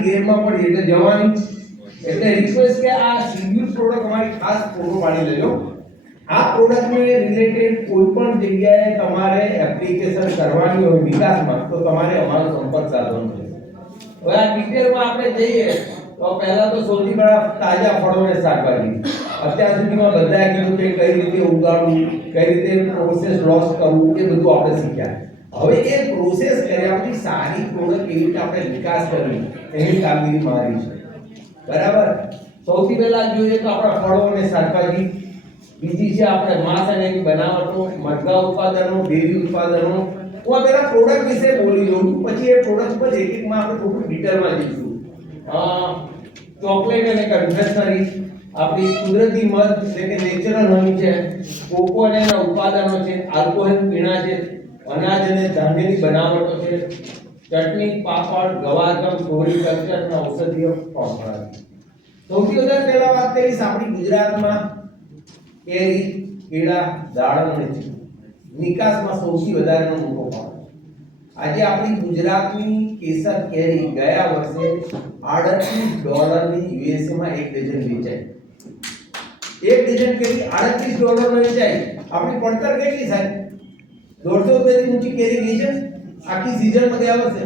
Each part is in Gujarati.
સારી ગેરમાં પડી એટલે જવાની. એટલે રિક્વેસ્ટ કે આ શિડ્યુલ પ્રોડક્ટ અમારી ખાસ ફોટો પાડી લેજો. આ પ્રોડક્ટને રિલેટેડ કોઈ પણ જગ્યાએ તમારે એપ્લિકેશન કરવાની હોય નિકાસમાં તો તમારે અમારો સંપર્ક સાધવાનો છે. હવે આ ડિટેલમાં આપણે જઈએ તો પહેલા તો સૌથી પહેલા તાજા ફળો અને શાકભાજી. અત્યાર સુધીમાં બધાએ કીધું કે કઈ રીતે ઉગાડવું, કઈ રીતે પ્રોસેસ લોસ કરવું, એ બધું આપણે શીખ્યા. હવે એ પ્રોસેસ કર્યા પછી સારી પ્રોડક્ટ કેવી રીતે આપણે નિકાસ કરવી એની કામગીરી મારી છે. બરાબર. સૌથી પહેલા જોઈએ તો આપણા ફળો અને શાકભાજી. બીજી છે આપણે માંસ અને એની બનાવટો, મરઘા ઉત્પાદનો, ડેરી ઉત્પાદનો. હું આ પહેલા પ્રોડક્ટ વિશે બોલી દઉં, પછી એ પ્રોડક્ટ પર એક એકમાં આપણે થોડું ડિટેલમાં જઈશું. ચોકલેટ અને કન્ફેક્શનરી, આપણી કુદરતી મધ એટલે કે નેચરલ હની છે, કોકો અને એના ઉત્પાદનો છે, આલ્કોહોલ પીણા છે, અનાજ અને ધાન્યની બનાવટો છે, ચટણી, પાપડ, ગવારગમ, ફ્લોરિકલ્ચર અને ઔષધીય ફળો. સૌથી વધારે પહેલા વાત કરીશ આપણી ગુજરાતમાં કેરી, કેળા, દાડમ અને ચીકુ. નિકાસમાં સૌથી વધારેનો મોટો ફાળો. આજે આપણી ગુજરાતની કેસર કેરી ગયા વર્ષે $38 યુએસએ માં એક ડઝન વેચાઈ. એક ડઝન કેરી $38 વેચાઈ. આપણી પડતર કેટલી થાય? 150 રૂપિયાથી ઊંચી કેરી ગઈ છે આખી સીઝનમાં ગયા વર્ષે.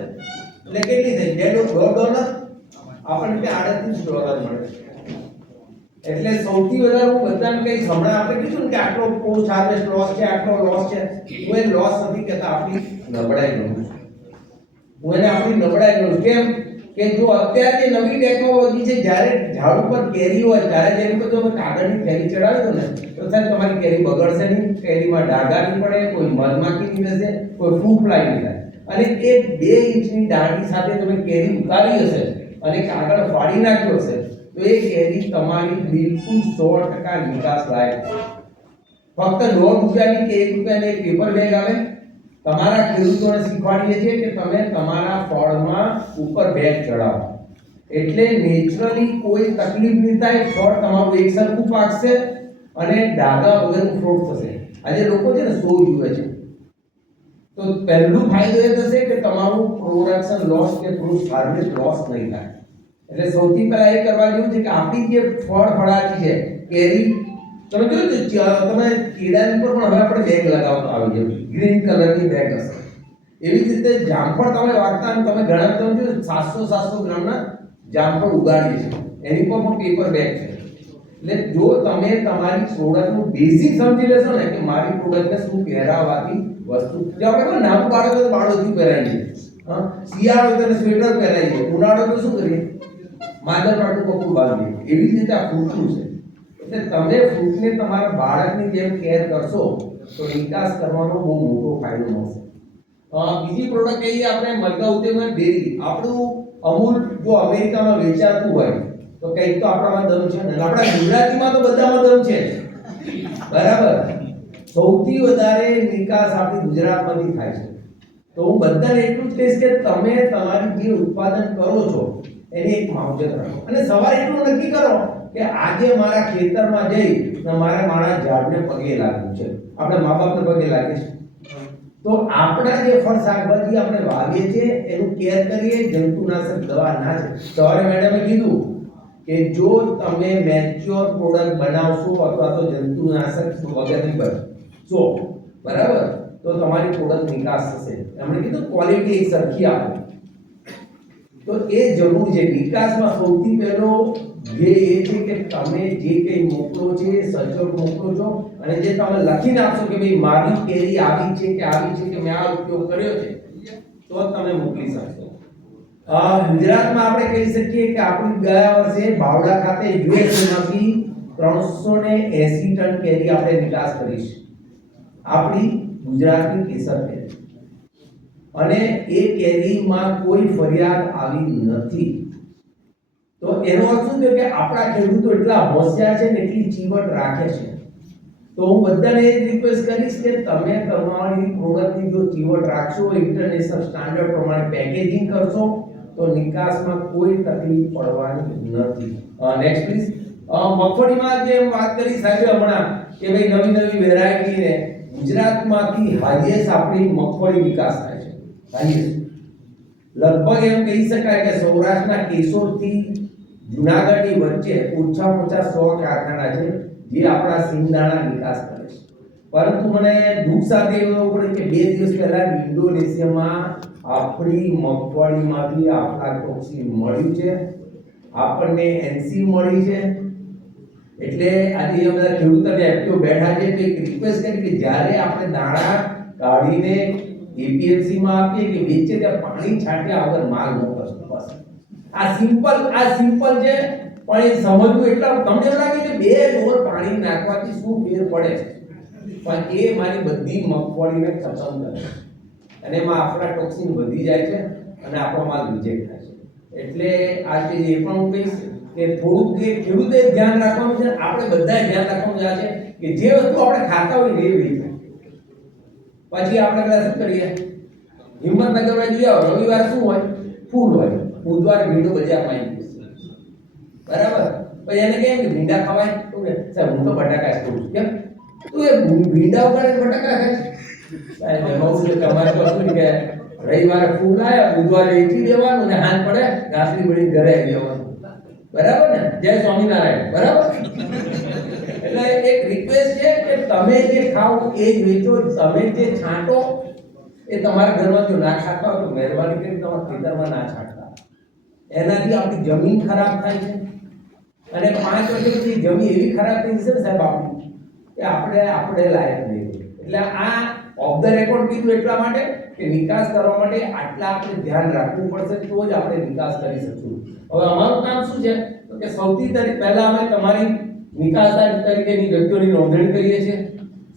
એટલે કેટલી થઈ? $1.5. આપણને ત્યાં $38 મળે. એટલે સૌથી વધારે હું બધાને કહીશ, હમણાં આપણે કીધું કે આટલો પોસ્ટ હાર્વેસ્ટ લોસ છે, આટલો લોસ છે. હું એ લોસ નથી કહેતા, આપણી નબળાઈ ગણું છું. હું એને આપણી નબળાઈ ગણું છું. કેમ કે જો અત્યારે જે નવી ટેકનોલોજી છે, જ્યારે ઝાડ ઉપર કેરી હોય ત્યારે જેની પર તમે કાગળની કેરી ચડાવી દો ને તો સાહેબ તમારી કેરી બગડશે નહીં, કેરીમાં ડાઘા નહીં પડે, કોઈ મધમાખી નહીં બેસે, કોઈ ફ્રૂટ ફ્લાય નહીં થાય. અને એ 2 ઇંચની દાંડી સાથે તમે કેરી ઉતારી હશે અને કાગળ ફાડી નાખ્યો હશે તો એ કેરી તમારી બિલકુલ 100% નિકાસ લાયક છે. ફક્ત ₹9 કે ₹1 એક પેપર બેગ આવે. તમારા ખેડૂતોને શીખવાડીએ છીએ કે તમે તમારા ફળમાં ઉપર બેગ ચડાવો એટલે નેચરલી કોઈ તકલીફ નહીં થાય, ફળ તમારું એક સરખું પાકશે અને ડાઘા વગરનું ફ્રૂટ થશે. આજે લોકો છે ને 100 જુએ છે તો પહેલું ફાયદો એ થશે કે તમારું પ્રોડક્શન લોસ કે ફ્રૂટ હાર્વેસ્ટ લોસ નહીં થાય. એટલે સૌથી પહેલા એ કરવા જેવું છે કે આપણી જે ફળાજી છે, કેરી, તમે જોયું તો તમે કેળાની પર પણ હવે આપણે બેગ લગાવતા આવી છે, ગ્રીન કલરની બેગ હશે. એવી જ રીતે જામફળ તમે વાગતા તમે ઘણા તમે જો 700 ગ્રામના જામફળ ઉગાડીએ છે, એની પર પણ પેપર બેગ છે. એટલે જો તમે તમારી પ્રોડક્ટનું બેઝિક સમજી લેશો ને કે મારી પ્રોડક્ટને શું પહેરાવવાથી વસ્તુ, જે આપણે નાનું બાળક તો બાળોથી પહેરાવીએ, શિયાળો તો સ્વેટર પહેરાવીએ, ઉનાળો તો શું કરીએ, માદર પાટું કપડું બાંધીએ. એવી જ રીતે આ ફ્રૂટનું છે. એટલે તમે ફ્રૂટને તમારા બાળકની જેમ કેર કરશો તો નિકાસ કરવાનો બહુ મોટો ફાયદો મળશે. બીજી પ્રોડક્ટ કહીએ આપણે મરઘા ઉદ્યોગમાં ડેરી. આપણું અમૂલ જો અમેરિકામાં વેચાતું હોય તો કંઈક તો આપણામાં દમ છે ને. આપણા ગુજરાતીમાં તો બધામાં દમ છે, બરાબર. સૌથી વધારે નિકાસ આપણી ગુજરાતમાંથી થાય છે. તો હું બધાને એટલું જ કહીશ કે તમે તમારી જે ઉત્પાદન કરો છો એની એક માવજત રાખો અને સવારે એટલું નક્કી કરો કે આજે મારા ખેતરમાં જઈ મારે મારા ઝાડને પગે લાગવું છે. આપણે મા બાપને પગે લાગીએ છીએ તો આપણા જે ફળ શાકભાજી આપણે વાવીએ છીએ એનું કેર કરીએ, જંતુનાશક દવા ના છે. સવારે મેડમે કીધું કે જો તમે મેચ્યોર પ્રોડક્ટ બનાવશો અથવા તો જંતુનાશક વગરની બનશો, બરાબર, તો તમારી પ્રોડક્ટ નિકાસ થશે. એમણે કીધું ક્વોલિટી એક સરખી આપો. તો એ જરૂર છે. નિકાસમાં સૌથી પહેલો ધ્યેય એ છે કે તમે જે કંઈ મોકલો છે એ સચોટ મોકલો છો અને જે તમે લખીને આપશો કે ભાઈ મારી કેરી આવી છે કે આવી છે કે મેં આ ઉપયોગ કર્યો છે તો તમે મોકલી શકશો. ગુજરાતમાં આપણે કહી શકીએ કે આપણી ગયા વર્ષે બાવળા ખાતે યુએસએમાંથી 380 ટન કેરી આપણે નિકાસ કરી છે, આપણી ગુજરાતની કેસર કેરી. અને એ કેરીમાં કોઈ ફરિયાદ આવી નથી. તો એનો અર્થ શું છે કે આપણા ખેડૂતો એટલા હોશિયાર છે ને એટલી ચીવટ રાખે છે. તો હું બધાને એ રિક્વેસ્ટ કરીશ કે તમે તમારી પ્રોડક્ટની જો ચીવટ રાખશો, ઇન્ટરનેશનલ સ્ટાન્ડર્ડ પ્રમાણે પેકેજિંગ કરશો તો નિકાસમાં કોઈ તકલીફ પડવાની નથી. Next please. મગફળીમાં જે વાત કરી સાહેબ હમણાં કે ભાઈ નવી વેરાયટી ને ગુજરાતમાંથી હાઈએસ્ટ આપણી મગફળી નિકાસ થાય છે, હાઈએસ્ટ. લગભગ એમ કહી શકાય કે સૌરાષ્ટ્રના કેશોદથી જુનાગઢની વચ્ચે ઓછામાં ઓછા 100 કારખાના છે જે આપણા સિંગદાણા નિકાસ કરે છે. પરંતુ મને દુઃખ સાથે એવું પડે કે 2 દિવસ પહેલા ઇન્ડોનેશિયામાં આપણી મગફળીમાંથી આફ્લાટોક્સિન મળ્યું છે, આપણને એનસી મળી છે. એટલે આજે એ બધા ખેડૂતો એફપીઓ બેઠા છે તો એક રિક્વેસ્ટ કરી કે જ્યારે આપણે દાણા કાઢીને એપીએમસી માં આપીએ કે વેચે ત્યાં પાણી છાંટ્યા વગર માલ મોકલશું. બસ આ સિમ્પલ છે, પણ એ સમજવું એટલા તમને એવું લાગે કે 2 ડોલ પાણી નાખવાથી શું ફેર પડે છે, પણ એ મારી બધી મગફળીને ખતમ કરે છે અને એમાં આફ્લાટોક્સિન વધી જાય છે અને આપણો માલ રિજેક્ટ થાય છે. એટલે આજે એ પણ હું કહીશ કે થોડુંક જે ખેડૂતે ધ્યાન રાખવાનું છે, આપણે બધાએ ધ્યાન રાખવાનું છે કે જે વસ્તુ આપણે ખાતા હોય એ વેચાય. પછી આપણે બધા શું કરીએ, હિંમતનગરમાં જઈએ રવિવાર શું હોય, ફૂલ હોય, બુધવારે ભીંડો બજારમાં આવી જશે, બરાબર. પછી એને કેમ કે ભીંડા ખવાય, તો કે સાહેબ હું તો બટાકા જ ખાઉં છું. કેમ તું એ ભીંડા ઉપર બટાકા ખાય છે? સાહેબ બહુ છે તમારે તો શું કે રવિવારે ફૂલ આવ્યા, બુધવારે વેચી દેવાનું ને હાથ પડે ઘાસરી બળી ઘરે આવી જવાનું, બરાબર ને? જય સ્વામિનારાયણ, બરાબર. એટલે એક રિક્વેસ્ટ છે કે તમે જે ખાઓ એ જ વેચો, તમે જે છાંટો એ તમારા ઘરમાં જો ના ખાતા હોય તો મહેરબાની કરીને તમારા ખેતરમાં ના છાંટતા. એનાથી આપણી જમીન ખરાબ થાય છે અને 5 વર્ષ પછી જમીન એવી ખરાબ થઈ જશે ને સાહેબ આપણી કે આપણે લાયક નહીં. એટલે આ ઓફ ધ રેકોર્ડ કીધું એટલા માટે કે નિકાસ કરવા માટે આટલા આપણે ધ્યાન રાખવું પડશે તો જ આપણે નિકાસ કરી શકશું. હવે અમારું કામ શું છે તો કે સૌથી પહેલા અમે તમારી નિકાસદાર તરીકેની વ્યક્તિઓની નોંધણી કરીએ છીએ.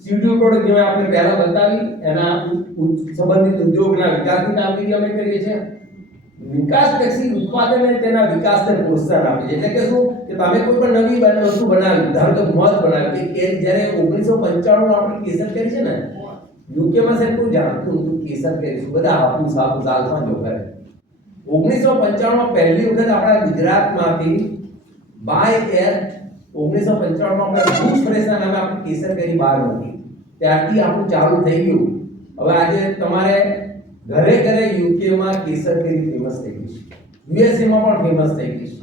શિડ્યુલ પ્રોડક્ટ જેમાં આપણે પહેલા બતાવી એના સંબંધિત ઉદ્યોગના વિકાસની કામગીરી અમે કરીએ છીએ. વિકાસલક્ષી ઉત્પાદન અને તેના વિકાસને પ્રોત્સાહન આપે છે. એટલે કે શું કે તમે કોઈ પણ નવી વસ્તુ બનાવી, ધારો કે મધ બનાવી કે જ્યારે 1995 આપણે કેસર કરી છે ને, યુકે માં સાહેબ કોઈ જાણતું નતું કેસર કરીશું, બધા હાફૂસ હાલમાં જો કરે. 1995 માં પહેલી વખત આપણા ગુજરાતમાંથી બાય એર 1995 માં આપણે ભુજ ફ્રેશના નામે આપણી કેસર કેરી બહાર હતી. ત્યારથી આપણું ચાલુ થઈ ગયું. હવે આજે તમારે ઘરે ઘરે યુકે માં કેસર કેરી ફેમસ થઈ ગઈ છે, યુએસએ માં પણ ફેમસ થઈ ગઈ છે.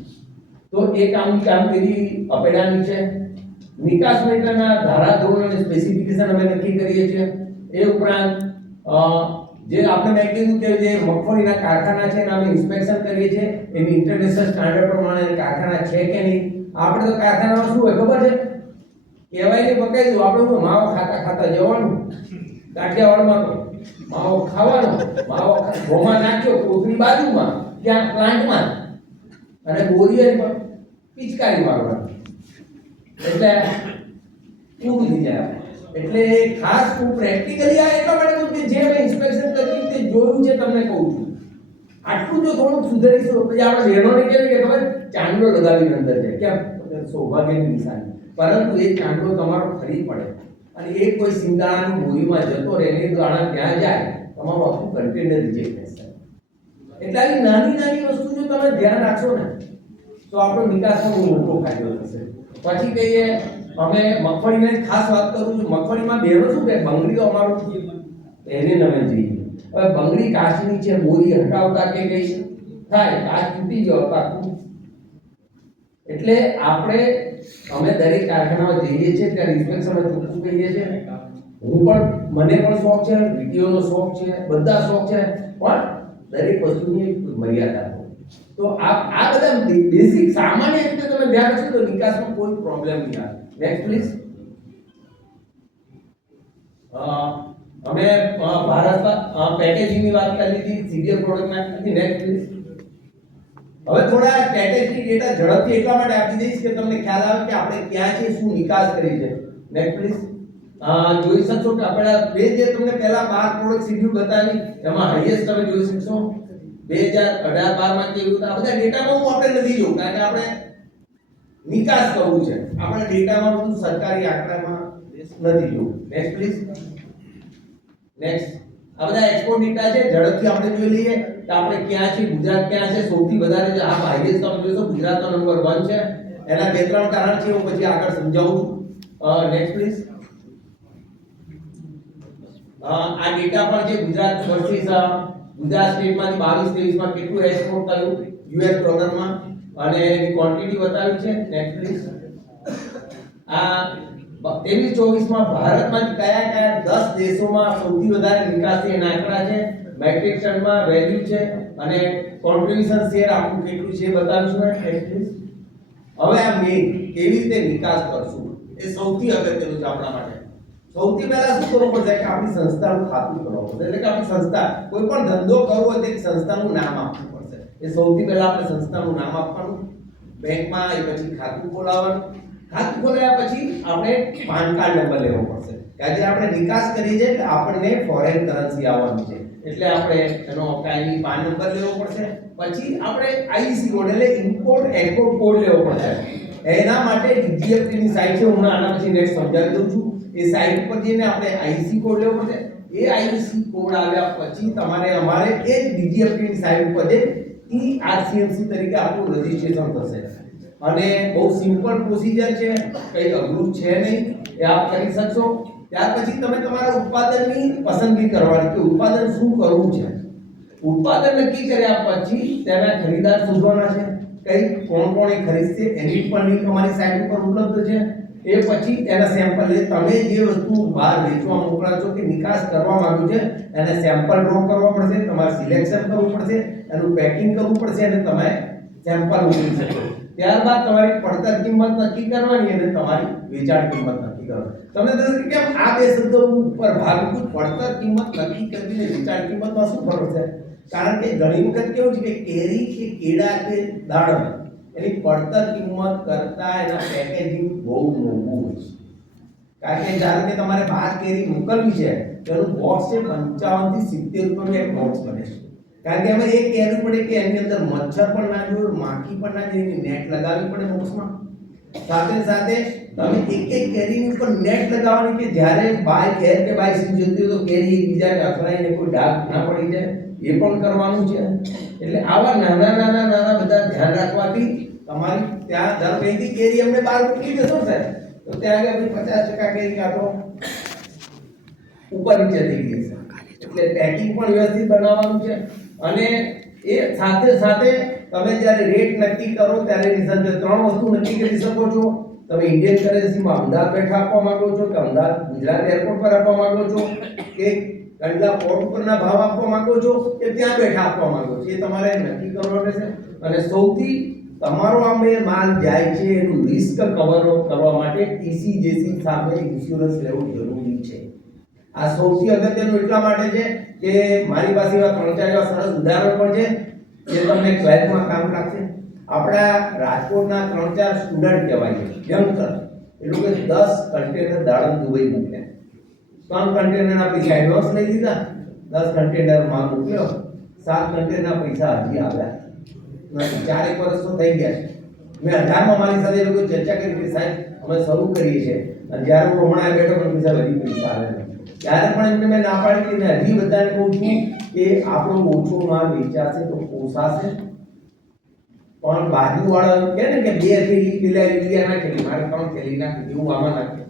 તો એ કામગીરી અપેડાની છે. નિકાસ માટેના ધારાધોરણ અને સ્પેસિફિકેશન અમે નક્કી કરીએ છીએ. એ ઉપરાંત જે આપણે મેં કીધું કે જે મગફળીના કારખાના છે એના અમે ઇન્સ્પેક્શન કરીએ છીએ, એની ઇન્ટરનેશનલ સ્ટાન્ડર્ડ પ્રમાણે કારખાના છે કે નહીં. આપણે તો કારખાનામાં શું હોય ખબર છે, કહેવાય ને પકાઈ દઉં, આપણે માવો ખાતા જવાનું કાઠિયાવાડમાં તો માવો ખાવાનો, માવો ઘોમાં નાખ્યો કોથળી બાજુમાં ત્યાં પ્લાન્ટમાં અને બોરીએ પર પિચકારી મારવાની એટલે પૂરું થઈ જાય. એટલે ખાસ હું પ્રેક્ટિકલી આ એટલા માટે કહું કે જે મેં ઇન્સ્પેક્શન કરી તે જોયું છે તમને કહું છું. આટલું જો થોડુંક સુધારીશું પછી આપણે બહેનોને કહેવાય કે ખબર ચાંદલો લગાવીને અંદર જાય, કેમ સૌભાગ્યની નિશાની. પરંતુ એ ચાંદલો તમારો ખરી પડે અને એ કોઈ સિંગદાણાની બોરીમાં જતો રહે ને દાણા ત્યાં જાય, તમારું આખું કન્ટેનર રિજેક્ટ થશે. એટલે આવી નાની વસ્તુ જો તમે ધ્યાન રાખશો ને તો આપણો નિકાસનો બહુ મોટો ફાયદો થશે. પછી કહીએ અમે મગફળીની ખાસ વાત કરું છું. મગફળીમાં બેરો શું કે બંગડી તો અમારું એને નમે જઈએ. હવે બંગડી કાચની છે, બોરી હટાવતા કે કઈ થાય કાચ તૂટી ગયો પાકું. એટલે અમે દરેક કારખાનામાં જઈએ છીએ ત્યારે ઇન્સ્પેક્શન ચોખ્ખું કહીએ છીએ. મને પણ શોખ છે, વિડીયોનો શોખ છે, બધા શોખ છે, પણ દરેક વસ્તુની મર્યાદા હોય. તો આ બધા બેસિક સામાન્ય રીતે તમે ધ્યાન રાખશો તો નિકાસમાં કોઈ પ્રોબ્લેમ નહીં આવે. Next please. અમે ભારત પેકેજિંગની વાત કરી લીધી, સીરીયલ પ્રોડક્ટના લીધી. Next please. હવે થોડા સ્ટેટિસ્ટિક ડેટા ઝડપથી એટલા માટે આપી દઈશ કે તમને ખ્યાલ આવે કે આપણે ક્યાં છે, શું નિકાસ કરી છે. Next please. જોઈ શકશો કે આપણે જે તમને પહેલા 12 પ્રોડક્ટ શેડ્યુલ બતાવી એમાં હાઈએસ્ટ તમે જોઈ શકશો 2018-12 માં કેવું. આ બધા ડેટામાં હું આપણે નથી જોઉં કારણ કે આપણે નિકાસ કરવું છે. આપણે ડેટામાં બધું સરકારી આંકડામાં નથી જોવું. Next please. નેક્સ્ટ. આ બધા એક્સપોર્ટ ડેટા છે, ઝડપથી આપણે જોઈ લઈએ કે આપણે ક્યાં છે, ગુજરાત ક્યાં છે. સૌથી વધારે જે આ હાઈએસ્ટ તમે જોશો ગુજરાતનો નંબર 1 છે. એના 2-3 કારણ છે, હું પછી આગળ સમજાવું છું. Next please. આ ડેટા પણ છે ગુજરાત વર્સિસ ગુજરાત સ્ટેટમાંથી 22-23 માં કેટલું એક્સપોર્ટ થયું યુએસ ડોલરમાં અને એની ક્વોન્ટિટી બતાવી છે. Next please. આ 23-24 માં ભારતમાંથી કયા કયા 10 દેશોમાં સૌથી વધારે નિકાસ છે એના આંકડા છે. મેટ્રિક ટનમાં વેલ્યુ છે અને કોન્ટ્રીબ્યુશન શેર આપણું કેટલું છે બતાવીશું. Next please. હવે આ મેઇન કેવી રીતે નિકાસ કરશું એ સૌથી અગત્યનું છે આપણા માટે. સૌથી પહેલા શું કરવું પડશે કે આપણી સંસ્થાનું ખાતું ખોલાવવું પડશે. એટલે કે આપણી સંસ્થા કોઈ પણ ધંધો કરવો હોય તો એક સંસ્થાનું નામ આપવું પડશે. એ સૌથી પહેલા આપણે સંસ્થાનું નામ આપવાનું, બેંકમાં એ પછી ખાતું ખોલાવવાનું. ખાતું ખોલાવ્યા પછી આપણે પાન કાર્ડ નંબર લેવો પડશે. આજે આપણે નિકાસ કરીએ છીએ એટલે આપણને ફોરેન કરન્સી આવવાની છે એટલે આપણે એનો કાયમી પાન નંબર લેવો પડશે. પછી આપણે આઈસી કોડ એટલે ઇમ્પોર્ટ એક્સપોર્ટ કોડ લેવો પડશે. એના માટે ડીજીએફટી ની સાઇટ છે, હું આના પછી નેક્સ્ટ સમજાવી દઉં છું. એ સાઇટ પર જઈને આપણે આઈસી કોડ લેવો પડશે. એ આઈસી કોડ આવ્યા પછી તમારે અમારે એ ડીજીએફટી ની સાઇટ પર જે ઈઆરસીએમસી તરીકે આપણું રજીસ્ટ્રેશન થશે અને બહુ સિમ્પલ પ્રોસીજર છે, કઈ અઘરું છે નહીં, એ આપ કરી શકશો. ત્યાર પછી તમે તમારા ઉત્પાદનની પસંદગી કરવાની કે ઉત્પાદન શું કરવું છે. ઉત્પાદન નક્કી કર્યા પછી તેના ખરીદાર શોધવાના છે. કઈ કોણ કોણ એ ખરીદશે એની પણ લિંક અમારી સાઇટ ઉપર ઉપલબ્ધ છે. એ પછી એના સેમ્પલ તમે જે વસ્તુ બહાર વેચવા મોકલા છો કે નિકાસ કરવા માંગો છે એને સેમ્પલ ડ્રો કરવા પડશે, તમારે સિલેક્શન કરવું પડશે, એનું પેકિંગ કરવું પડશે અને તમે સેમ્પલ મોકલી શકો. ત્યારબાદ તમારી પડતર કિંમત નક્કી કરવાની અને તમારી વેચાણ કિંમત નક્કી કરવાની. તમને થશે કે કેમ આ બે શબ્દો ઉપર ભાર મૂકું, પડતર કિંમત નક્કી કરવી અને વેચાણ કિંમતમાં શું ફરક છે? કારણ કે ઘણી વખત કેવું છે કે કેરી કે કેળા કે દાડમ એની પડતર કિંમત કરતા એના પેકેજિંગ બહુ મોંઘું હોય છે. કારણ કે જ્યારે કે તમારે 12 કેરી મોકલવી છે તેનું બોક્સ છે 55 થી 70 રૂપિયાનું એક બોક્સ બને છે. કારણ કે એમાં એક કહેવું પડે કે એની અંદર મચ્છર પણ ના જોઈએ, માખી પણ ના જોઈએ, નેટ લગાવવી પડે બોક્સમાં. સાથે સાથે તમે એક કેરીની ઉપર નેટ લગાવવાની કે જ્યારે બાય એર કે બાય સી જતી હોય તો કેરી એકબીજાને અથડાઈને કોઈ ડાઘ ના પડી જાય, એ પણ કરવાનું છે. એટલે આવા નાના બધા ધ્યાન રાખવાથી તમારી ત્યાં દર મહિને કેરી અમને બહાર મૂકી દેશો સાહેબ તો ત્યાં આગળ 50% કેરી કાઢો ઉપર નીચે થઈ ગઈ છે. એટલે પેકિંગ પણ વ્યવસ્થિત બનાવવાનું છે અને એ સાથે સાથે તમે જ્યારે રેટ નક્કી કરો ત્યારે રિઝલ્ટ 3 વસ્તુ નક્કી કરી શકો છો. તમે ઇન્ડિયન કરન્સીમાં અમદાવાદ બેઠા આપવા માંગો છો કે અમદાવાદ ગુજરાત એરપોર્ટ પર આપવા માંગો છો કે કંડલા પોર્ટ પરના ભાવ આપવા માંગો છો કે ત્યાં બેઠા આપવા માંગો છો, એ તમારે નક્કી કરવાનું રહેશે. અને સૌથી તમારો આમે માલ જાય છે એનું રિસ્ક કવર કરવા માટે ટીસીજેસી સામે ઇન્સ્યોરન્સ લેવું જરૂરી છે. આ સૌથી અગત્યનું એટલા માટે છે કે મારી પાસે એવા 3-4 એવા સરસ ઉદાહરણ પણ છે જે તમને ક્લાયન્ટમાં કામ લાગશે. આપણા રાજકોટના 3-4 સ્ટુડન્ટ કહેવાય છે, યંગસ્ટર, એ લોકો 10 કન્ટેનર દાડમ દુબઈ મોકલ્યા. 3 કન્ટેનરના પૈસા એડવાન્સ લઈ લીધા, 10 કન્ટેનર માલ મોકલ્યો, 7 કન્ટેનરના પૈસા હજી આવ્યા નથી. 4 વર્ષ તો થઈ ગયા છે. મેં 18માં મારી સાથે એ લોકો ચર્ચા કરી કે સાહેબ અમે શરૂ કરીએ છીએ અને જ્યારે હું હમણાં બેઠો પણ પૈસા હજી પૈસા આવે નહીં. ત્યારે પણ એમને મેં ના પાડી કે હજી બધાને કહું છું કે આપણો ઓછો માલ વેચાશે તો પોસાશે, પણ બાજુવાળા કહે ને કે 2 થેલી પેલા યુરિયા નાખેલી, મારે 3 થેલી નાખી, એવું આમાં નાખી,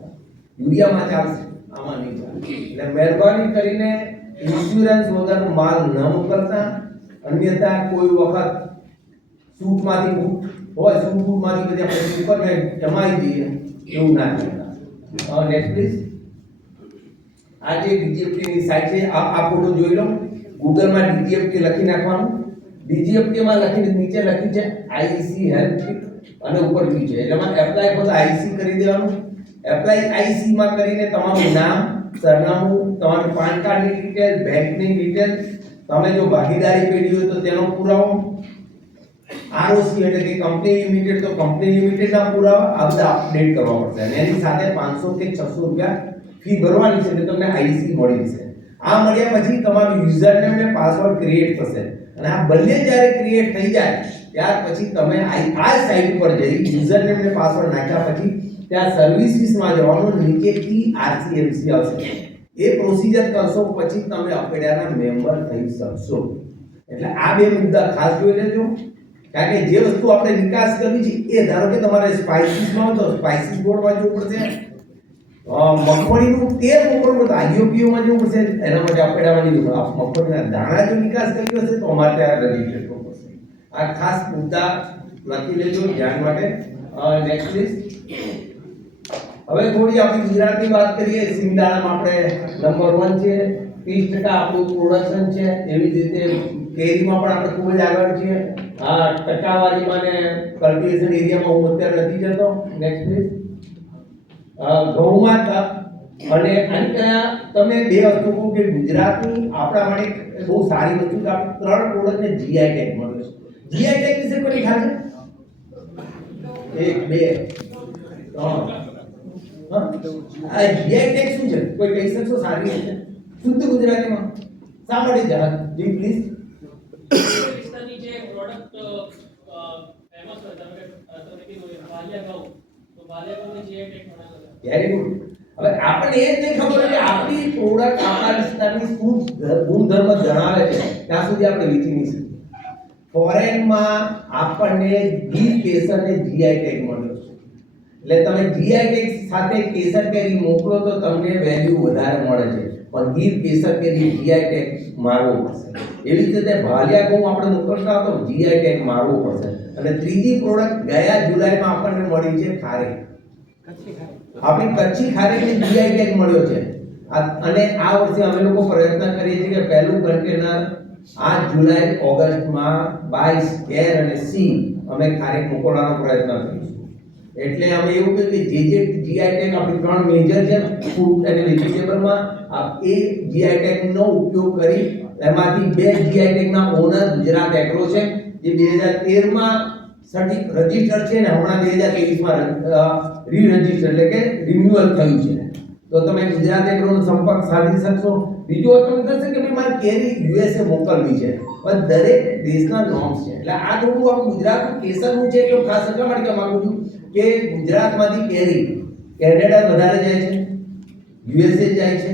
યુરિયામાં ચાલશે, આમાં નહીં ચાલે. એટલે મહેરબાની કરીને ઇન્સ્યોરન્સ વગર માલ ન મોકલતા. અન્યથા કોઈ વખત સૂટમાંથી બૂટ હોય, સૂટમાંથી બધી આપણે સુપરને જમાઈ દઈએ એવું ના કરતા. Next please. આ જે ડીજીએફટી ની સાઇટ છે, આ ફોટો જોઈ લો. ગૂગલમાં ડીજીએફટી લખી નાખવાનું. ડીજીએફટી માં લખીને નીચે લખ્યું છે આઈસી હેલ્પ કિટ અને ઉપર બી છે. એટલે માં એપ્લાય પર આઈસી કરી દેવાનું. એપ્લાય આઈસી માં કરીને તમારું નામ, સરનામું, તમારું પાન કાર્ડની ડિટેલ, બેંકની ડિટેલ, તમે જો ભાગીદારી પેઢી હોય તો તેનો પુરાવો, આરઓસી એટલે કે કંપની લિમિટેડ તો કંપની લિમિટેડના પુરાવા, આ બધા અપડેટ કરવા પડશે અને એની સાથે 500 કે 600 રૂપિયા ફી ભરવાની છે એટલે તમને આઈસી મળી જશે. આ મળ્યા પછી તમારું યુઝર નેમ અને પાસવર્ડ ક્રિએટ થશે અને આ બંને જ્યારે ક્રિએટ થઈ જાય ત્યાર પછી તમે આ સાઇટ પર જઈ યુઝર નેમ અને પાસવર્ડ નાખ્યા પછી ત્યાં સર્વિસીસમાં જવાનું, નીચે ઈઆરસીએમસી આવશે. એ પ્રોસીજર કરશો પછી તમે અપેડાના મેમ્બર થઈ શકશો. એટલે આ બે મુદ્દા ખાસ જોઈ લેજો. કારણ કે જે વસ્તુ આપણે નિકાસ કરવી છે એ ધારો કે તમારે સ્પાઇસીસમાં તો સ્પાઇસીસ બોર્ડમાં જવું પડશે, મગફળીનું તેલ મોકલવું તો આઈઓપીઓમાં જવું પડશે, એના માટે અપેડાવાની મગફળીના દાણા જો નિકાસ કર્યો હશે તો અમારે ત્યાં રજીસ્ટર કરવું પડશે. આ ખાસ મુદ્દા લખી લેજો ધ્યાન માટે. Next please. હવે થોડી આપણી ગુજરાતની વાત કરીએ. સિંગદાણામાં આપણે નંબર 1 છે, 30% આપણું પ્રોડક્શન છે. એવી જ રીતે કેરીમાં પણ આપણે ખૂબ જ આગળ છીએ. આ ટકાવારીમાં ને કલ્ટિવેશન એરિયામાં હું અત્યારે નથી જતો. Next please. ઘઉંમાં અને તમે બે વસ્તુ કહું કે ગુજરાતની આપણા માટે બહુ સારી વસ્તુ કે આપણે 3 પ્રોડક્ટને જીઆઈ ટેગ મળ્યો છે. જીઆઈ ટેગ વિશે કોઈ ખ્યાલ છે? 1 2 3. આ જીઆઈ ટેગ શું છે? કોઈ કહી શકશો સારી રીતે શુદ્ધ ગુજરાતીમાં? શા માટે જરા જી પ્લીઝ. વિસ્તારની જે પ્રોડક્ટ ફેમસ હોય તમે કીધું વાલિયા ઘઉં, તો વાલિયા ઘઉંને જીઆઈ ટેગ મળેલો છે. Very good. હવે આપણને એ જ નહીં ખબર કે આપણી પ્રોડક્ટ આપણા વિસ્તારની શું ગુણધર્મ જણાવે છે ત્યાં સુધી આપણે વેચી નહીં શકીએ. ફોરેનમાં આપણને ગીર કેસરને જીઆઈ ટેગ મળ્યો છે. એટલે તમે જીઆઈ ટેગ સાથે કેસર કેરી મોકલો તો તમને વેલ્યુ વધારે મળે છે, પણ ગીર કેસર કેરી જીઆઈ ટેગ મારવો પડશે. એવી જ રીતે ભાલિયા ઘઉં આપણે મોકલતા તો જીઆઈ ટેગ મારવો પડશે. અને ત્રીજી પ્રોડક્ટ ગયા જુલાઈમાં આપણને મળી છે ખારેક. આપણી કચ્છી ખારેકને જીઆઈ ટેગ મળ્યો છે. અને આ વર્ષે અમે લોકો પ્રયત્ન કરીએ છીએ કે પહેલું કન્ટેનર આ જુલાઈ ઓગસ્ટમાં બાય સ્કેર અને સી અમે ખારેક મોકલવાનો પ્રયત્ન કરીશું. એટલે અમે એવું કહ્યું કે જે જીઆઈ ટેગ આપણી 3 મેજર છે ફૂડ અને વેજીટેબલમાં, એ જીઆઈ ટેગનો ઉપયોગ કરી એમાંથી 2 જીઆઈ ટેગના ઓનર ગુજરાત એગ્રો છે, જે 2013માં સર્ટિક રજીસ્ટર છે ને હમણાં 2023માં રી રજીસ્ટર એટલે કે રિન્યુઅલ થયું છે. તો તમે ગુજરાત એગ્રોનો સંપર્ક સાધી શકશો. બીજું તમને થશે કે ભાઈ મારે કેરી યુએસએ મોકલવી છે, પણ દરેક દેશના નોર્મ્સ છે. એટલે આ થોડું આપણું ગુજરાતનું કેસરનું છે એટલું ખાસ એટલા માટે કહેવા માંગુ છું કે ગુજરાતમાંથી કેરી કેનેડા વધારે જાય છે, યુએસએ જાય છે,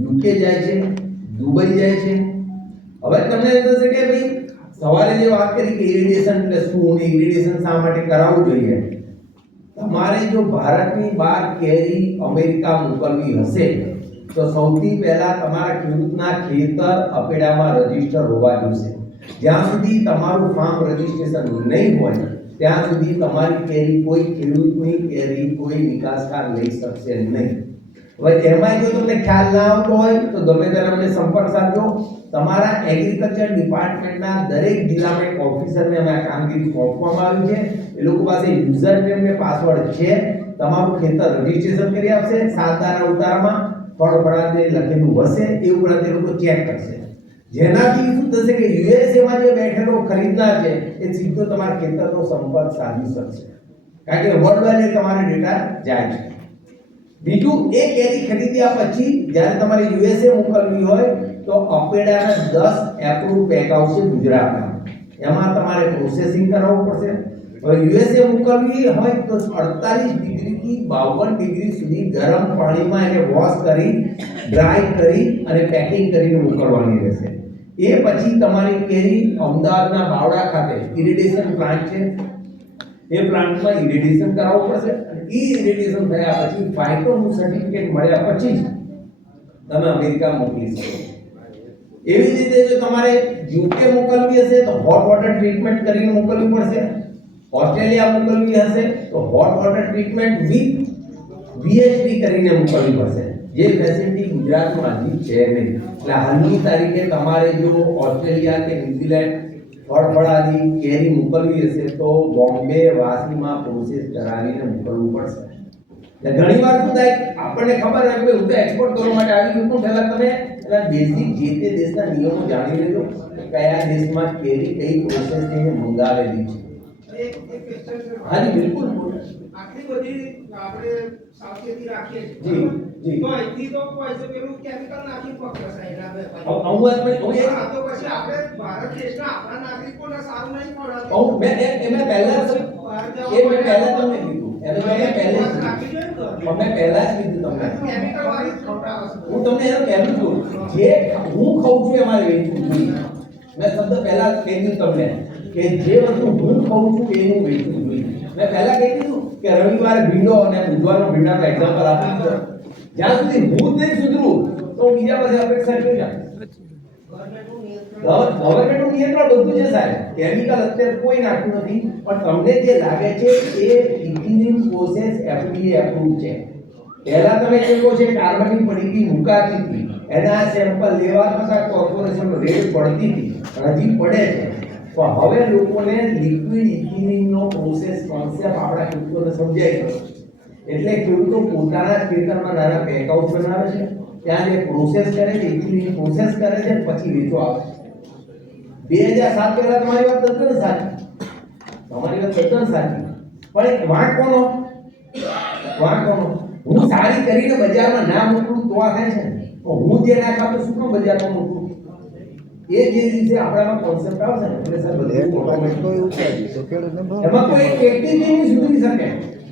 યુકે જાય છે, દુબઈ જાય છે. હવે તમને એમ થશે કે ભાઈ સવારે જે વાત કરી કે ઇરિગેશન એટલે શું ને ઇરિગેશન શા માટે કરાવવું જોઈએ. તમારે જો ભારતની બહાર કેરી અમેરિકા મોકલવી હશે તો સૌથી પહેલા તમારા ખેડૂતના ખેતર અપેડામાં રજીસ્ટર હોવા જોઈએ. જ્યાં સુધી તમારું ફાર્મ રજીસ્ટ્રેશન નહીં હોય ત્યાં સુધી તમારી કેરી કોઈ ખેડૂતની કેરી કોઈ નિકાસકાર લઈ શકશે નહીં. હવે એમાં જો તમને ખ્યાલ ના આવતો હોય તો ગમે ત્યારે અમને સંપર્ક સાધજો. તમારા એગ્રીકલ્ચર ડિપાર્ટમેન્ટના દરેક જિલ્લામાં એક ઓફિસરને અમે આ કામગીરી સોંપવામાં આવી છે. એ લોકો પાસે યુઝર નેમ ને પાસવર્ડ છે. તમારું ખેતર રજીસ્ટ્રેશન કરી આપશે. 7 દાના ઉતારામાં ફળફળાદી લખેલું હશે એ ઉપરાંત એ લોકો ચેક કરશે. જેનાથી શું થશે કે યુએસએ માં જે બેઠેલો ખરીદનાર છે એ સીધો તમારા ખેતરનો સંપર્ક સાધી શકશે, કારણ કે વર્લ્ડ વાઇડ તમારે ડેટા જાય છે. બીજું એ કેરી ખરીદ્યા પછી જ્યારે તમારે યુએસએ મોકલવી હોય તો અપેડાના 10 એપ્રુવ પેક આવશે ગુજરાતમાં. એમાં તમારે પ્રોસેસિંગ કરાવવું પડશે. હવે યુએસએ મોકલવી હોય તો 48 ડિગ્રીથી 52 ડિગ્રી સુધી ગરમ પાણીમાં એને વોશ કરી ડ્રાય કરી અને પેકિંગ કરીને મોકલવાની રહેશે. એ પછી તમારી કેરી અમદાવાદના બાવડા ખાતે ઇરિગેશન પ્લાન્ટ છે, એ પ્લાન્ટમાં ઇરિગેશન કરાવવું પડશે. અને એ ઇરિગેશન થયા પછી ફાઇટોનું સર્ટિફિકેટ મળ્યા પછી જ તમે અમેરિકા મોકલી શકો. એવી જ રીતે જો તમારે યુકે મોકલવી હશે તો હોટ વોટર ટ્રીટમેન્ટ કરીને મોકલવી પડશે. ઓસ્ટ્રેલિયા મોકલવી હશે તો hot water treatment with VHP કરીને મોકલવી પડશે. જે ફેસિલિટી ગુજરાતમાં હજી છે નહીં. એટલે હાલની તારીખે તમારે જો ઓસ્ટ્રેલિયા કે ન્યુઝીલેન્ડ ફળફળાદી કેરી મોકલવી હશે તો બોમ્બે વાસીમાં પ્રોસેસ કરાવીને મોકલવું પડશે. ઘણી વાર શું થાય આપણને ખબર હોય કે હું તો એક્સપોર્ટ કરવા માટે આવી ગયું, પણ પહેલા તમે એના બેઝિક જે તે દેશના નિયમો જાણી લેજો. કયા દેશમાં કેરી કઈ પ્રોસેસ થઈને મંગાવેલી છે. હાજી બિલકુલ. આટલી બધી આપણે સાવચેતી રાખીએ જી જી તો અહીંથી તો કોઈ છે પેલું કેમિકલ નાખી પકડશે એના બે હું એક આ તો પછી આપણે ભારત દેશના આપણા નાગરિકોને સારું નહીં પડે. મેં પહેલા તમને કીધું એને મેં પહેલા જ કીધું તમને કેમિકલ વાળી ખવડાવે છે. હું તમને એમ કહેલું છું જે હું ખાઉં છું એ મારે વેચવું જોઈએ. મેં શબ્દ પહેલા કહી દીધું તમને કે જે વસ્તુ હું ખાઉં છું એનું વેચવું જોઈએ. મેં પહેલા કહી દીધું કે રવિવારે ભીંડો અને બુધવારનો ભીંડાનો એક્ઝામ્પલ આપી દીધો. જ્યાં સુધી હું જ નહીં સુધરું તો હું બીજા પાસે અપેક્ષા ક્યાં જાય? ગવર્નમેન્ટનું નિયંત્રણ બધું છે સાહેબ. કેમિકલ અત્યારે કોઈ નાખતું નથી, પણ તમને જે લાગે છે એ ઇથિલિન પ્રોસેસ એફડીએ એપ્રુવ છે. પહેલા તમે જોયો છે કાર્બનની પડીકી મુકાતી હતી, એના સેમ્પલ લેવા હતા, કોર્પોરેશન રેડ પડતી હતી, હજી પડે છે. પણ હવે લોકોને લિક્વિડ ઇથિલિનનો પ્રોસેસ કોન્સેપ્ટ આપણા ખેડૂતોને સમજાઈ ગયો. એટલે ખેડૂતો પોતાના ખેતરમાં નાના પેકઆઉટ બનાવે છે, ત્યાં જે પ્રોસેસ કરે છે, ઇથિલિન પ્રોસેસ કરે છે, પછી વેચવા આવે છે. 2007 પહેલા તમારી વાત તદ્દન સાચી, તમારી વાત તદ્દન સાચી, પણ એક વાંક કોનો? હું સારી કરીને બજારમાં ના મોકલું તો આ થાય છે ને. તો હું જે ના ખાતો શું કામ બજારમાં મોકલું? એ જે રીતે આપણામાં કોન્સેપ્ટ આવશે ને એટલે સર બધું એમાં કોઈ એક્ટિવિટી નહીં સુધરી શકે.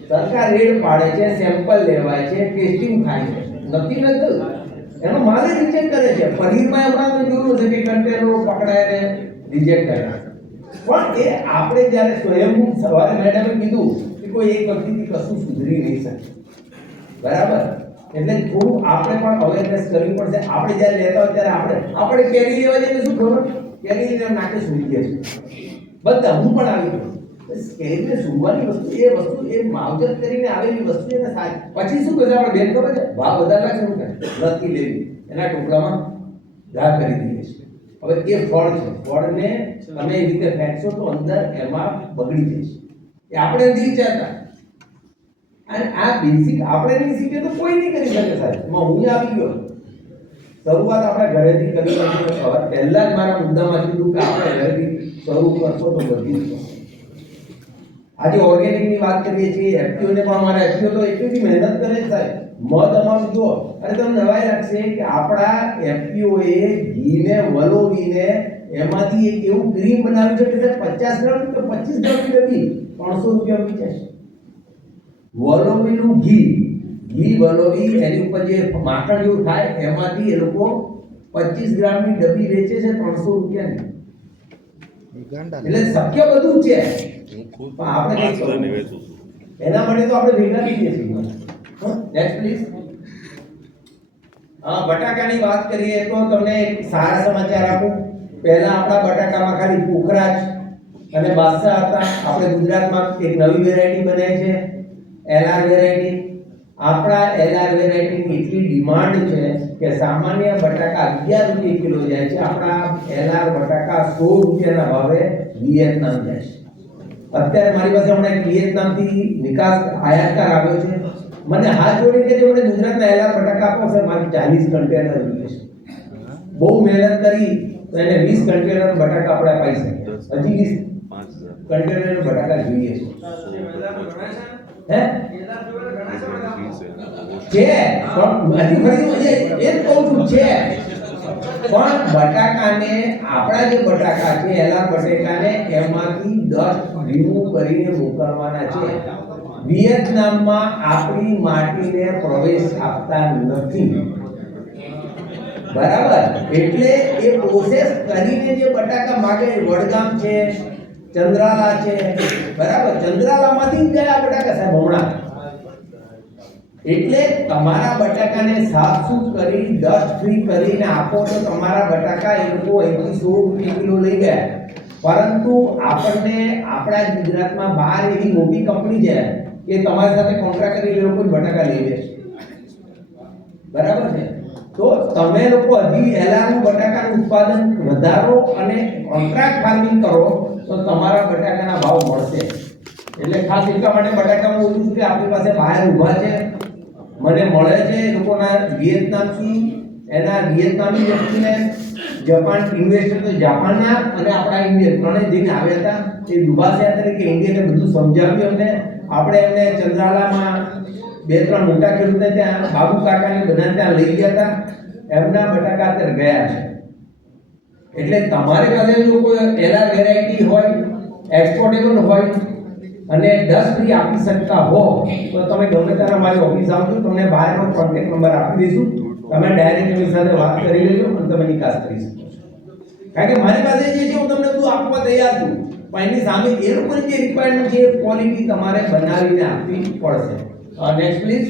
સરકાર રેડ પાડે છે, સેમ્પલ લેવાય છે, ટેસ્ટિંગ થાય છે, નથી એનો માલ રિજેક્ટ કરે છે. પનીરમાં હમણાં તો જોયું છે કે કન્ટેનરો પકડાય ને રિજેક્ટ કરે. પણ એ આપણે જ્યારે સ્વયંભૂ સવારે મેડમે કીધું કે કોઈ એક વ્યક્તિથી કશું સુધરી નહીં શકે, બરાબર? એટલે થોડું આપણે પણ અવેરનેસ કરવી પડશે. આપણે જ્યારે લેતા હોય ત્યારે આપણે કેરી લેવા જઈએ શું ખબર? કેરી લઈને નાકે સૂઈ ગયા છે બધા. હું પણ આવી ગયો. કેરીને સૂવાની વસ્તુ એ માવજત કરીને આવેલી વસ્તુ એને સારી. પછી શું કહે આપણે બેન ખબર છે ભાવ વધારે લાગશે શું કહે નથી લેવી, એના ટુકડામાં ઘા કરી દઈએ છીએ. હવે એ ફળ છે, ફળને તમે એ રીતે ફેંકશો તો અંદર એમાં બગડી જશે. એ આપણે નથી વિચારતા. અને આ બેસિક આપણે નહીં શીખે તો કોઈ નહીં કરી શકે સાહેબ. એમાં હું આવી ગયો. શરૂઆત આપણે ઘરેથી કરી છે. પહેલા જ મારા મુદ્દામાં કીધું કે આપણે ઘરેથી શરૂ કરશો તો બધી જ. આજે ઓર્ગેનિકની વાત કરીએ છીએ, એફપીઓ ને પણ અમારે એફપીઓ તો એટલી મહેનત કરે છે સાહેબ. મધ અમારું જુઓ, અને તમને નવાઈ લાગશે કે આપણા એફપીઓ એ ઘીને વલોવીને એમાંથી એક એવું ક્રીમ બનાવ્યું છે કે 50 ગ્રામ કે 25 ગ્રામની ડબ્બી 300 રૂપિયા વેચે છે. વલોવેલું ઘી વલોવી એની ઉપર જે માખણ જેવું થાય એમાંથી એ લોકો 25 ગ્રામની ડબ્બી વેચે છે 300 રૂપિયાની. એટલે શક્ય બધું છે, પણ આપણે એના માટે તો આપણે ભેગા થઈએ છીએ. Next please. બટાકાની વાત કરીએ તો તમને એક સારા સમાચાર આપું. પહેલા આપણા બટાકામાં ખાલી પોખરાજ અને બાદશાહ હતા. આપણે ગુજરાતમાં એક નવી વેરાયટી બનાવી છે, એલઆર વેરાયટી. આપણા એલઆર વેરાયટીની એટલી ડિમાન્ડ છે કે સામાન્ય બટાકા 11 રૂપિયા કિલો જાય છે, આપણા એલઆર બટાકા 100 રૂપિયાના ભાવે વિયેતનામ જાય છે. અત્યારે મારી પાસે હમણાં વિયેતનામથી નિકાસ આયાતકાર આવ્યો છે. મને હાથ જોડીને કે મને ગુજરાતના એલઆર બટાકા આપો સર, મારી 40 કન્ટેનર જોઈએ છે. બહુ મહેનત કરી તો એને 20 કન્ટેનર બટાકા આપણે અપાઈ શકીએ. હજી 20 કન્ટેનર બટાકા જોઈએ છે. હે છે પણ હજી ફરી એ કહું છું છે. પણ બટાકાને આપણા જે બટાકા છે એલા બટાકાને એમાંથી ડસ્ટ રિમૂવ કરીને મોકલવાના છે. વિયેતનામમાં આપણી માટીને પ્રવેશ આપતા નથી, બરાબર? એટલે એ પ્રોસેસ કરીને જે બટાકા માગે, વડગામ છે, ચંદ્રાલા છે, બરાબર? ચંદ્રાલામાંથી જ ગયા બટાકા સાહેબ હમણાં. એટલે તમારા બટાકાને સાફ-સૂફ કરી ડસ્ટ ફ્રી કરીને આપો તો તમારા બટાકા એ લોકો 100 કિલો લઈ ગયા. પરંતુ આપણને આપણા ગુજરાતમાં 12 એવી મોટી કંપની છે કે તમારી સાથે કોન્ટ્રાક્ટ કરી એ લોકો બટાકા લઈ લે છે, બરાબર છે? તો તમે લોકો હજી એલાનું બટાકાનું ઉત્પાદન વધારો અને કોન્ટ્રાક્ટ ફાર્મિંગ કરો તો તમારા બટાકાના ભાવ મળશે. એટલે ખાસ એટલા માટે બટાકામાં બોલું છું કે આપણી પાસે બહાર ઊભા છે, મને મળે છે લોકોના વિયેતનામથી. એના વિયેતનામી વ્યક્તિને જાપાન ઇન્વેસ્ટર તો જાપાનના અને આપણા ઇન્ડિયન ત્રણેય જઈને આવ્યા હતા. એ દુભાષા તરીકે ઇન્ડિયને બધું સમજાવ્યું અમને. આપણે એમને ચંદ્રાલામાં 2-3 મોટા ખેડૂતને ત્યાં બાબુ કાકાને બધા ત્યાં લઈ ગયા હતા. એમના બટાકા અત્યારે ગયા છે. એટલે તમારી પાસે જો કોઈ એલઆર વેરાયટી હોય, એક્સપોર્ટેબલ હોય અને 10 ફ્રી આપી શકતા હો તો તમે ગમે ત્યારે મારી ઓફિસ આવજો, તમને બહારનો કોન્ટેક્ટ નંબર આપી દઈશું. તમે ડાયરેક્ટ એની સાથે વાત કરી લેજો અને તમે નિકાસ કરી શકો છો. કારણ કે મારી પાસે જે છે હું તમને બધું આપવા તૈયાર છું, પણ એની સામે એ લોકોની જે રિક્વાયરમેન્ટ છે એ ક્વોલિટી તમારે બનાવીને આપવી પડશે. Next please.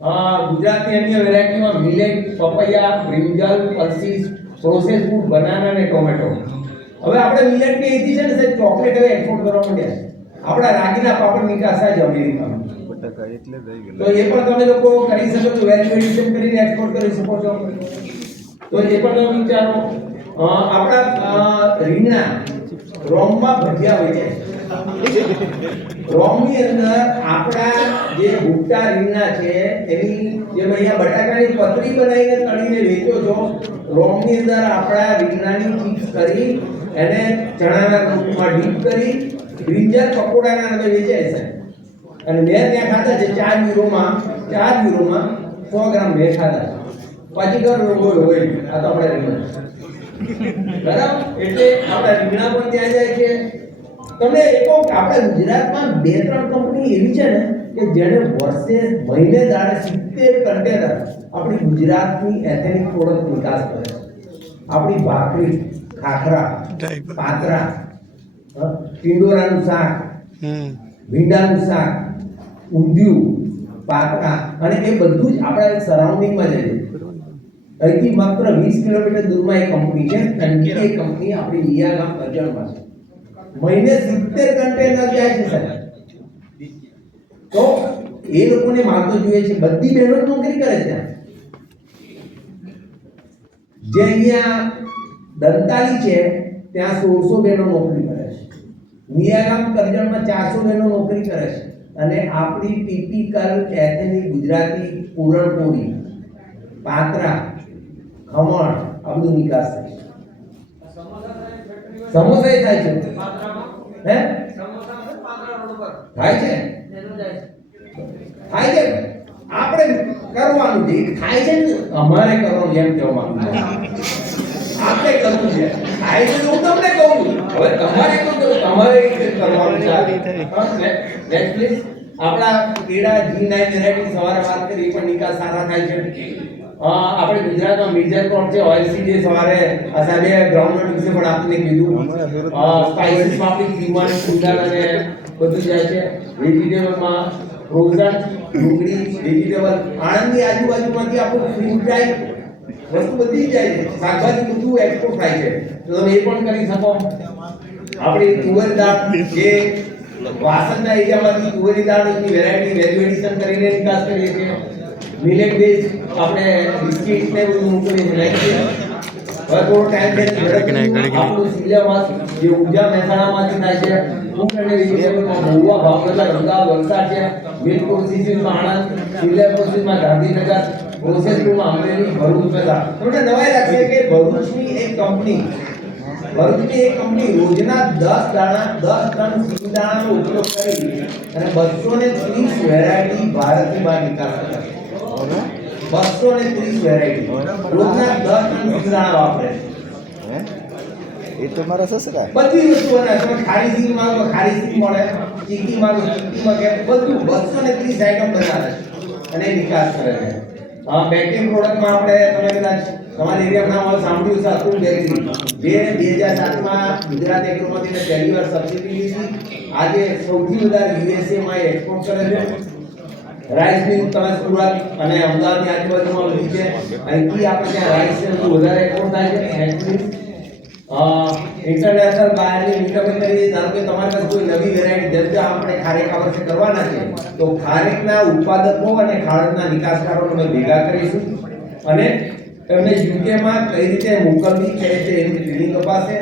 ગુજરાતની અન્ય વેરાયટીમાં millet, papaya, brinjal, pulses, process food, banana અને ટોમેટો. હવે આપણે મિલેટની એથી છે ને સાહેબ ચોકલેટ હવે એક્સપોર્ટ કરવા માંડ્યા છે. આપણા રાગીના પાપડ નિકાસ થાય છે અમેરિકામાં. તો એ પણ તમે લોકો કરી શકો છો, વેલ્યુ એડિશન કરીને એક્સપોર્ટ કરી શકો છો. તો એ પણ તમે વિચારો. આપણા રીંગણા રોમમાં ભજીયા હોય છે. રોમની અંદર આપણા જે ભૂટ્ટા રીંગણા છે એની જેમ અહીંયા બટાકાની પતરી બનાવીને તળીને વેચો છો, રોમની અંદર આપણા રીંગણાની ચિપ્સ કરી એને ચણાના લોટમાં ડીપ કરી બ્રિંજલ પકોડાના નામે વેચાય છે. અને મેં ત્યાં ખાધા છે 4 યુરોમાં 100 ગ્રામ મેં ખાધા. પછી ઘર રોગો હોય આ તો આપણે રીંગણા બરાબર. એટલે આપણા રીંગણા પણ ત્યાં જાય છે. તમને એ કહું કે આપણા ગુજરાતમાં 2-3 કંપની એવી છે ને કે જેણે વર્ષે મહિને દાડે 70 કન્ટેનર આપણી ગુજરાતની એથેનિક પ્રોડક્ટ નિકાસ કરે છે. આપણી ભાખરી, ખાખરા, પાતરા, ટિંડોરાનું શાક, ભીંડાનું શાક, ઊંધિયું, પાતરા અને એ બધું જ આપણા સરાઉન્ડિંગમાં જાય છે. અહીંથી માત્ર 20 કિલોમીટર દૂરમાં એક કંપની છે અને એ કંપની આપણી લિયાગામ કરજણમાં છે. મહિને 70 કન્ટેનર જાય છે સાહેબ. તો એ લોકોને માગતો જોઈએ છે. બધી બહેનો નોકરી કરે છે. જે અહીંયા દંતાલી છે ત્યાં 1600 બહેનો નોકરી કરે છે. લિયાગામ કરજણમાં 400 બહેનો નોકરી કરે છે. અને આપણી ટિપિકલ એથેનિક ગુજરાતી પૂરણપોળી, પાતરા, ખમણ આ બધું નિકાસ થાય છે. સમોસા થાય છે. હે થાય છે થાય છે. આપણે કરવાનું છે. થાય છે ને અમારે કરવાનું એમ કહેવા માંગુ છું. આપણે કરવું છે. થાય છે હું તમને કહું છું. હવે તમારે તો તમારે કરવાનું છે. Next please. આપણા કેળા G9 વેરાયટી સવારે વાત કરી એ પણ નિકાસ સારા થાય છે. આપણે ગુજરાતમાં મિર્ઝા કોણ છે ઓએલસી જે સવારે સાહેબે ગ્રાઉન્ડનટ વિશે પણ આપને કીધું. સ્પાઇસીસમાં આપણી ક્રીમન, સુંદર અને બધું જાય છે. વેજીટેબલમાં ફ્રોઝન ડુંગળી, વેજીટેબલ આણંદની આજુબાજુમાંથી આપણું ફ્રીઝ ડ્રાય વસ્તુ બધી જ જાય છે. શાકભાજી બધું એક્સપોર્ટ થાય છે. તો તમે એ પણ કરી શકો. આપણી તુવેર દાળ જે વાસણના એરિયામાંથી તુવેરી દાળની વેરાયટી વેલ્યુ એડિશન કરીને નિકાસ કરીએ છીએ. મિલેટ બેઝ આપણે બિસ્કિટ ને બધું મૂકીને બનાવીએ છીએ. હવે થોડો ટાઈમ છે આપણું સિલિયામાં જે ઊંઝા મહેસાણામાંથી થાય છે. ફૂડ અને વેજીટેબલમાં મહુવા, ભાવનગર, અમદાવાદ, વલસાડ છે. મિલ્ક પ્રોસેસિંગમાં આણંદ, સિલિયા પ્રોસેસિંગમાં ગાંધીનગર, પ્રોસેસ ફૂડમાં અમરેલી, ભરૂચ બધા. તમને નવાઈ લાગશે કે ભરૂચની એક કંપની રોજના 10 ટન સિંગદાણાનો ઉપયોગ કરી અને 230 વેરાયટી ભારતની બહાર નિકાસ કરે છે. 230 વેરાયટી રોજના 10 ટન સિંગદાણા વાપરે છે. એ તો મારા સસરા બધી વસ્તુ બનાવે. તમે ખારી સિંગ માંગો ખારી સિંગ મળે, ચીકી માંગો ચીકીમાં કે બધું 230 આઈટમ બનાવે છે અને નિકાસ કરે છે. બેકિંગ પ્રોડક્ટમાં આપણે તમે કદાચ તમારા એરિયામાં નામ સાંભળ્યું છે અતુલ બેકરી, જે 2007માં ગુજરાત એગ્રોમાંથી પહેલી વાર સબસિડી લીધી. આજે સૌથી વધારે USA માં એક્સપોર્ટ કરે છે. રાઈસ મિલ તમે સુરત અને અમદાવાદની આજુબાજુમાં બધી છે. અહીંથી આપણે ત્યાં રાઈસ વધારે એક્સપોર્ટ થાય છે. ઇન્ટરનેશનલ બહારની ઇન્કમિંગ કરી ધારો કે તમારી પાસે કોઈ નવી વેરાયટી જેમ કે આપણે ખારેક આ વર્ષે કરવાના છે તો ખારેકના ઉત્પાદકો અને ખારેકના નિકાસકારોને અમે ભેગા કરીશું અને એમને યુકેમાં કઈ રીતે મોકલવી છે એની ટ્રેનિંગ અપાશે.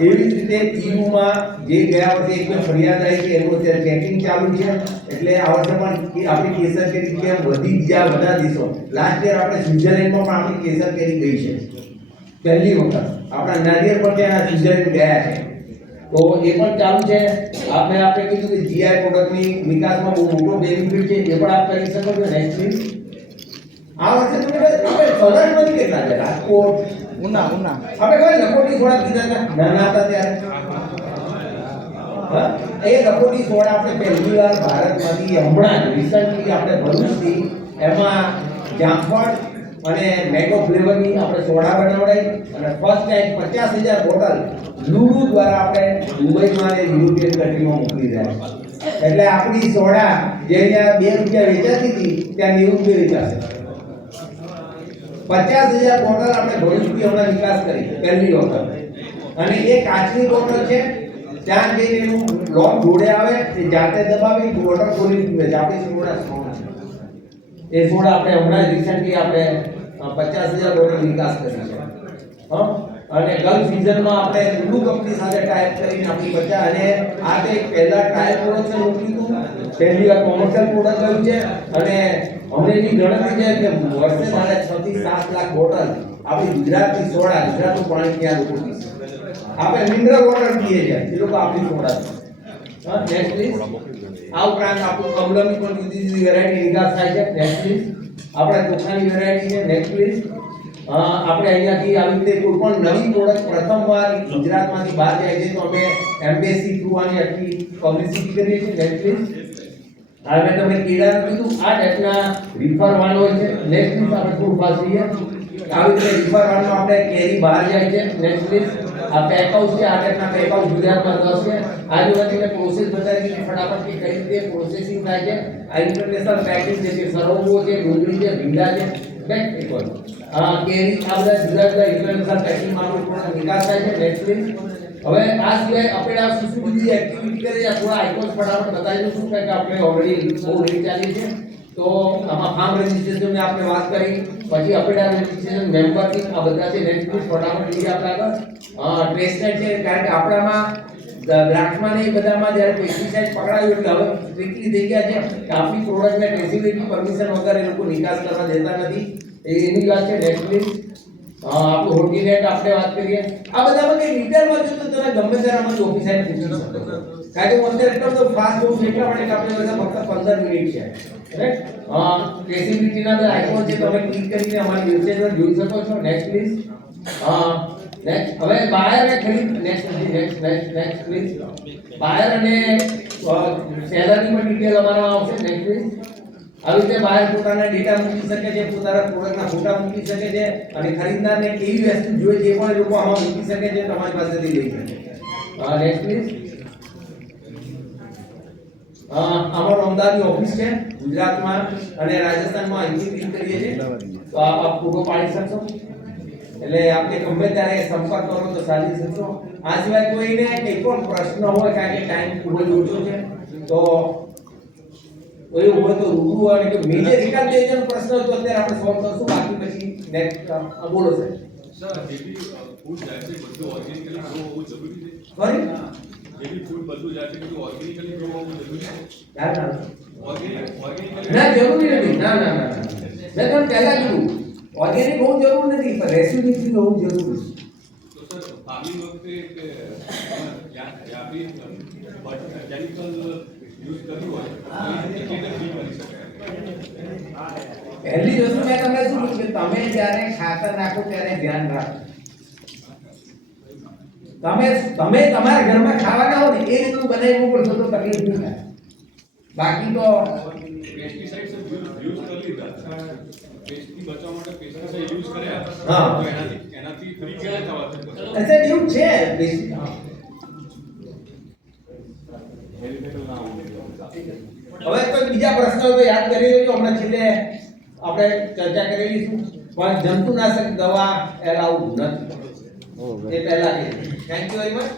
એવી જ રીતે ઈયુમાં જે ગયા વર્ષે એક ફરિયાદ આવી છે એનું અત્યારે ચેકિંગ ચાલુ છે. એટલે આ વર્ષે પણ આપણી કેસર કેરી કેમ વધી ગયા બધા દેશો. લાસ્ટ યર આપણે સ્વિટ્ઝરલેન્ડમાં પણ આપણી કેસર કેરી ગઈ છે પહેલી વખત. આપણા નારિયેળ પણ ત્યાં સ્વિટ્ઝરલેન્ડ ગયા છે. તો એ પણ ચાલુ છે. આપણે કીધું કે જીઆઈ પ્રોડક્ટની નિકાસમાં બહુ મોટો બેનિફિટ છે. એ પણ આપ કરી શકો છો. Next please. આ વર્ષે તમે આપણે સૌરાષ્ટ્રમાં કેટલા છે? રાજકોટ, ઉના આપણે કોઈ લખોટી સોડા પીધા હતા નાના હતા ત્યારે. એ લખોટી સોડા આપણે પહેલી વાર ભારતમાંથી હમણાં જ રિસન્ટલી આપણે ભરૂચથી એમાં જામફળ અને મેંગો ફ્લેવરની આપણે સોડા બનાવડાઈ અને ફર્સ્ટ ટાઈમ 50,000 બોટલ લુલુ દ્વારા આપણે દુબઈમાં અને યુરોપિયન કન્ટ્રીમાં મોકલી રહ્યા છે. એટલે આપણી સોડા જે અહીંયા 2 રૂપિયા વેચાતી હતી ત્યાં 90 રૂપિયા વેચાશે. 50,000 બોટલ આપણે ભરૂચથી હમણાં નિકાસ કરી પહેલી વખત, અને એ કાચની બોટલ છે. ત્યાં જઈને એનું લોક જોડે આવે, એ જાતે દબાવી બોટલ ખોલી પીવે છે. આપણી સોડા એ સોડા આપણે હમણાં રિસેન્ટલી આપણે 50,000 બોટલ નિકાસ કરી છે. અને ગલ્ફ સિઝનમાં આપણે લુલુ કંપની સાથે ટાઈપ કરીને આપણી 50, અને આ તે પહેલા ટ્રાયલ પ્રોડક્શન મૂક્યું હતું, પહેલી વાર કોમર્શિયલ પ્રોડક્ટ ગયું છે. અને હમણાંની ગણતરી છે કે વર્ષે 6.5 થી 7 લાખ બોટલ આપણી ગુજરાતની સોડા, ગુજરાતનું પાણી ત્યાં લોકો પીશે. આપણે મિનરલ વોટર પીએ છીએ, એ લોકો આપણી સોડા. Next please. આ ઉપરાંત આપણું કમલમની પણ જુદી જુદી વેરાયટી નિકાસ થાય છે. Next please. આપણે ચોખાની વેરાયટી છે. Next please. આપણે અહીંયાથી આવી રીતે કોઈ પણ નવી પ્રોડક્ટ પ્રથમવાર ગુજરાતમાંથી બહાર જાય છે તો અમે એમ્બેસી થ્રુ આની આખી પબ્લિસિટી કરીએ છીએ. Next please. આ મેં તમને કેળાનું કીધું, આ ટાઈપના રીફર વાળો હોય છે. Next please. આપણે થોડું પાસ જઈએ. આવી રીતે રીફર વાળો આપણે કેરી બહાર જાય છે. Next please. આ પેક હાઉસ છે, આ ટાઈપના પેક હાઉસ ગુજરાતમાં 10 છે. આજુબાજુ મેં પ્રોસેસ બતાવી કે ફટાફટ કઈ રીતે પ્રોસેસિંગ થાય છે. આ ઇન્ટરનેશનલ પેકેજ છે, જે સરવગો છે, ડુંગળી છે, ભીંડા છે, બેક એકવાર કેરી, આ બધા જુદા જુદા ઇન્ટરનેશનલ પેકિંગમાં આપણો નિકાસ થાય છે. Next please. હવે આ સિવાય આપણે આ શું બીજી એક્ટિવિટી કરીએ, આ થોડા આઇકોન્સ ફટાફટ બતાવી દઉં છું, કારણ કે આપણે ઓલરેડી બહુ લેટ ચાલીએ છીએ. તો આમાં ફાર્મ રજિસ્ટ્રેશનની આપણે વાત કરી, પછી અપેડા રજિસ્ટ્રેશન, મેમ્બરશિપ, આ બધા છે. Next please. ફટાફટ લઈએ આપણે આગળ. ટ્રેસનેટ છે, કારણ કે આપણામાં દ્રાક્ષમાં ને એ બધામાં જ્યારે પેસ્ટિસાઇડ પકડાયું એટલે હવે સ્ટ્રિક્ટલી થઈ ગયા છે કે આપણી પ્રોડક્ટને ટ્રેસિબિલિટી પરમિશન વગર એ લોકો નિકાસ કરવા દેતા નથી. એની વાત છે. Next please. આપણું હોર્ટિનેટ આપણે વાત કરીએ. આ બધામાં કઈ ડિટેલમાં જો તો તમે ગમે ત્યારે અમારી ઓફિસ આવીને પૂછી શકો છો, કારણ કે હું અત્યારે એટલો બધો ફાસ્ટ બોલું છું એટલા માટે કે આપણે બધા ફક્ત 15 મિનિટ છે. રાઈટ. ટ્રેસિબિલિટીના બધા આઇકોન છે, તમે ક્લિક કરીને અમારી વેબસાઈટ પર જોઈ શકો છો. Next please. નેક્સ્ટ. હવે બાયર અને ખરીદ. Next please. બાયર અને સેલરની પણ ડિટેલ અમારા આવશે. Next please. આવી રીતે બાયર પોતાના ડેટા મૂકી શકે છે, પોતાના પ્રોડક્ટના ફોટા મૂકી શકે છે, અને ખરીદનારને કેવી વસ્તુ જોઈએ છે એ પણ એ લોકો આમાં મૂકી શકે છે, તમારી પાસેથી લઈ શકે છે. Next please. અમારો અમદાવાદની ઓફિસ છે ગુજરાતમાં અને રાજસ્થાનમાં, અહીંથી ડીલ કરીએ છીએ. તો આપ ફોટો પાડી શકશો, એટલે આપણે ગમે ત્યારે સંપર્ક કરો તો સાધી શકશો. આ સિવાય કોઈને કંઈ પણ પ્રશ્ન હોય, કારણ કે ટાઈમ ખૂબ જ ઓછો છે, તો એવું હોય તો રૂબરૂ અને કે મેજર રિકન્સિલિએશન પ્રશ્ન હોય તો અત્યારે આપણે સોલ્વ કરશું. બાકી પછી નેક્સ્ટ બોલો સર. સર જેવી ફૂડ જાય છે બધું ઓર્ગેનિકલી ગ્રો હોવું જરૂરી છે. સોરી, જેવી ફૂડ બધું જાય છે બધું ઓર્ગેનિકલી ગ્રો હોવું જરૂરી છે. યાર ના ઓર્ગેનિકલી ના જરૂરી નથી. ના ના ના મેં તમને પહેલા કીધું ઓર્ગેનિક હોવું જરૂર નથી, પણ રેસિડ્યુ હોવું જરૂરી છે. તો સર ફાર્મિંગ વખતે કે યા બી કેમિકલ યુઝ કરવું હોય તો એ કેવી રીતે કરી શકાય? પહેલી વસ્તુ મેં તમને શું કીધું કે તમે જ્યારે ખાતર નાખો ત્યારે ધ્યાન રાખો. તમે તમારા ઘરમાં ખાવાના હો ને એ રીતનું બનાવવું પડશે તો તકલીફ નહીં થાય. બાકી તો પેસ્ટિસાઇડ્સ યુઝ કરી લીધા, પેસ્ટથી બચવા માટે પેસ્ટિસાઇડ યુઝ કર્યા, હા. તો એનાથી ફ્રી કેવી થવાથી? એટલે એવું છે બેસિક. હવે કોઈ બીજા પ્રશ્નો હોય તો યાદ કરી લેજો. હમણાં છેલ્લે આપણે ચર્ચા કરી લઈશું, પણ જંતુનાશક દવા એલાઉડ નથી. એ પહેલા થેન્ક યુ વેરી મચ.